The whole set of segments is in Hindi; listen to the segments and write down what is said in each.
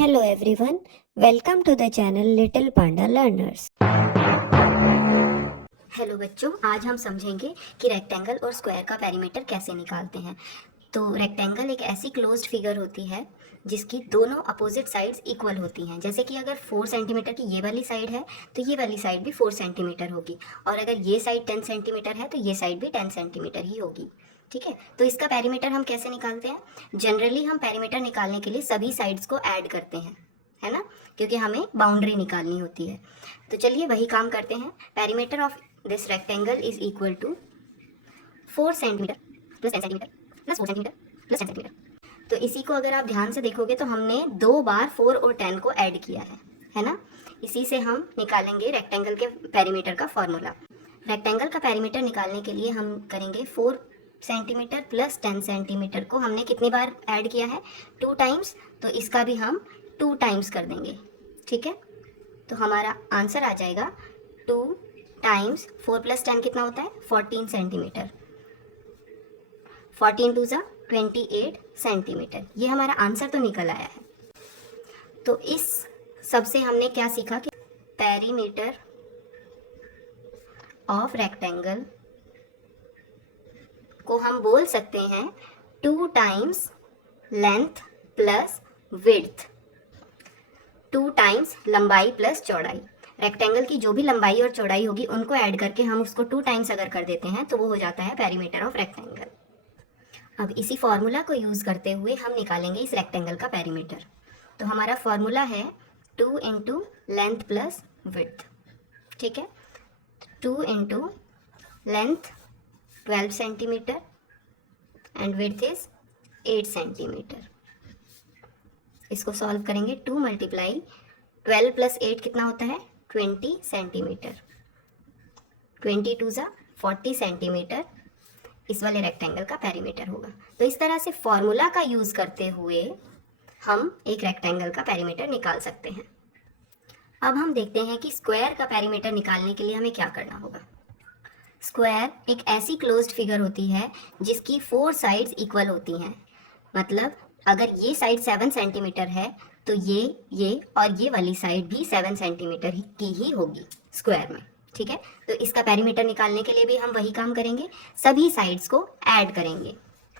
Hello everyone, welcome to the channel Little Panda Learners। Hello बच्चों, आज हम समझेंगे कि रेक्टेंगल और स्क्वायर का पेरीमीटर कैसे निकालते हैं। तो रेक्टेंगल एक ऐसी क्लोज्ड फिगर होती है जिसकी दोनों अपोजिट साइड्स इक्वल होती हैं। जैसे कि अगर 4 सेंटीमीटर की ये वाली साइड है तो ये वाली साइड भी 4 सेंटीमीटर होगी, और अगर ये साइड 10 सेंटीमीटर है तो ये साइड भी 10 सेंटीमीटर ही होगी। ठीक है, तो इसका पेरीमीटर हम कैसे निकालते हैं? जनरली हम पेरीमीटर निकालने के लिए सभी साइड्स को ऐड करते हैं, है ना, क्योंकि हमें बाउंड्री निकालनी होती है। तो चलिए वही काम करते हैं। Perimeter of this rectangle is equal to 4 centimetre plus 10 centimetre plus 4 centimetre plus 10 centimetre. तो इसी को अगर आप ध्यान से देखोगे तो हमने 2 बार 4 और 10 को ऐड किया है ना। इसी से हम निकालेंगे रेक्टेंगल के पेरीमीटर का फॉर्मूला। रेक्टेंगल का पेरीमीटर निकालने के लिए हम करेंगे 4 सेंटीमीटर प्लस 10 सेंटीमीटर को हमने कितनी बार ऐड किया है? 2 टाइम्स। तो इसका भी हम 2 टाइम्स कर देंगे। ठीक है, तो हमारा आंसर आ जाएगा 2 टाइम्स 4 प्लस 10 कितना होता है? 14 सेंटीमीटर। 14 टू ज़ा 28 सेंटीमीटर। ये हमारा आंसर तो निकल आया है। तो इस सब से हमने क्या सीखा कि पेरीमीटर ऑफ रेक्टेंगल को हम बोल सकते हैं 2 times length plus width, 2 times लंबाई प्लस चौड़ाई। रेक्टेंगल की जो भी लंबाई और चौड़ाई होगी उनको ऐड करके हम उसको 2 टाइम्स अगर कर देते हैं तो वो हो जाता है पेरीमीटर ऑफ रेक्टेंगल। अब इसी फॉर्मूला को यूज़ करते हुए हम निकालेंगे इस रेक्टेंगल का पेरीमीटर। तो हमारा फॉर्मूला है 2 इंटू लेंथ प्लस विड्थ। ठीक है, 2 into length 12 centimetre and width is 8 centimetre. इसको सॉल्व करेंगे। 2 मल्टीप्लाई 12 प्लस 8 कितना होता है? 20 सेंटीमीटर। 20 टू ज़ा 40 सेंटीमीटर इस वाले रेक्टेंगल का पेरीमीटर होगा। तो इस तरह से फॉर्मूला का यूज़ करते हुए हम एक रेक्टेंगल का पेरीमीटर निकाल सकते हैं। अब हम देखते हैं कि स्क्वायर का पेरीमीटर निकालने के लिए हमें क्या करना होगा। स्क्वायर एक ऐसी क्लोज्ड फिगर होती है जिसकी 4 साइड्स इक्वल होती हैं। मतलब अगर ये साइड 7 सेंटीमीटर है तो ये और ये वाली साइड भी 7 सेंटीमीटर की ही होगी स्क्वायर में। ठीक है, तो इसका पेरीमीटर निकालने के लिए भी हम वही काम करेंगे, सभी साइड्स को ऐड करेंगे।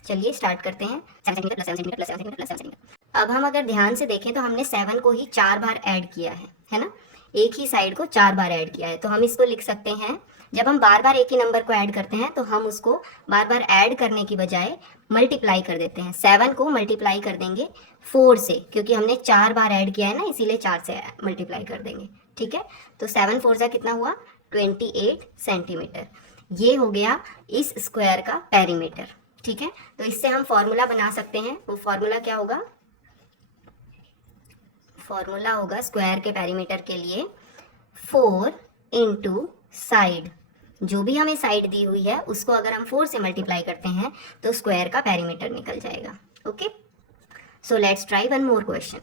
चलिए स्टार्ट करते हैं। 7 centimetre plus 7 centimetre plus 7 centimetre plus 7 centimetre. अब हम अगर ध्यान से देखें तो हमने 7 को ही 4 बार ऐड किया है ना। एक ही साइड को 4 बार ऐड किया है। तो हम इसको लिख सकते हैं, जब हम बार बार एक ही नंबर को ऐड करते हैं तो हम उसको बार बार ऐड करने की बजाय मल्टीप्लाई कर देते हैं। 7 को मल्टीप्लाई कर देंगे 4 से, क्योंकि हमने 4 बार ऐड किया है ना, इसीलिए 4 से मल्टीप्लाई कर देंगे। ठीक है, तो 7 4 सा कितना हुआ? 28 सेंटीमीटर। ये हो गया इस स्क्वायर का पेरीमीटर। ठीक है, तो इससे हम फॉर्मूला बना सकते हैं। वो फॉर्मूला क्या होगा? फॉर्मूला होगा स्क्वायर के पेरीमीटर के लिए 4 इंटू साइड। जो भी हमें साइड दी हुई है उसको अगर हम 4 से मल्टीप्लाई करते हैं तो स्क्वायर का पेरीमीटर निकल जाएगा। Okay, so let's try one more question.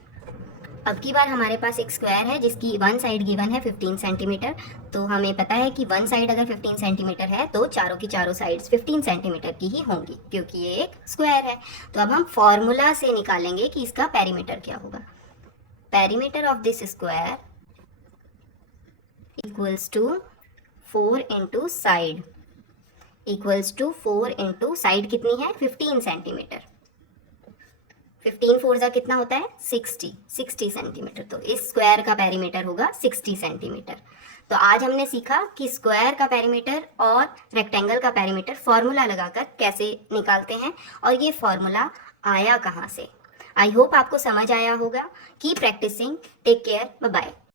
अब की बार हमारे पास एक स्क्वायर है जिसकी वन साइड गिवन है 15 सेंटीमीटर। तो हमें पता है कि वन साइड अगर 15 सेंटीमीटर है तो चारों की चारों साइड्स 15 सेंटीमीटर की ही होंगी, क्योंकि ये एक स्क्वायर है। तो अब हम फॉर्मूला से निकालेंगे कि इसका पेरीमीटर क्या होगा। Perimeter of this square equals to 4 into side equals to 4 into side कितनी है? 15 सेंटीमीटर। 15 4 जा कितना होता है? 60 सेंटीमीटर। तो इस स्क्वायर का पेरीमीटर होगा 60 सेंटीमीटर। तो आज हमने सीखा कि स्क्वायर का पेरीमीटर और रेक्टेंगल का पेरीमीटर फॉर्मूला लगाकर कैसे निकालते हैं, और ये फॉर्मूला आया कहाँ से। आई होप आपको समझ आया होगा। Keep practising. Take care, bye bye.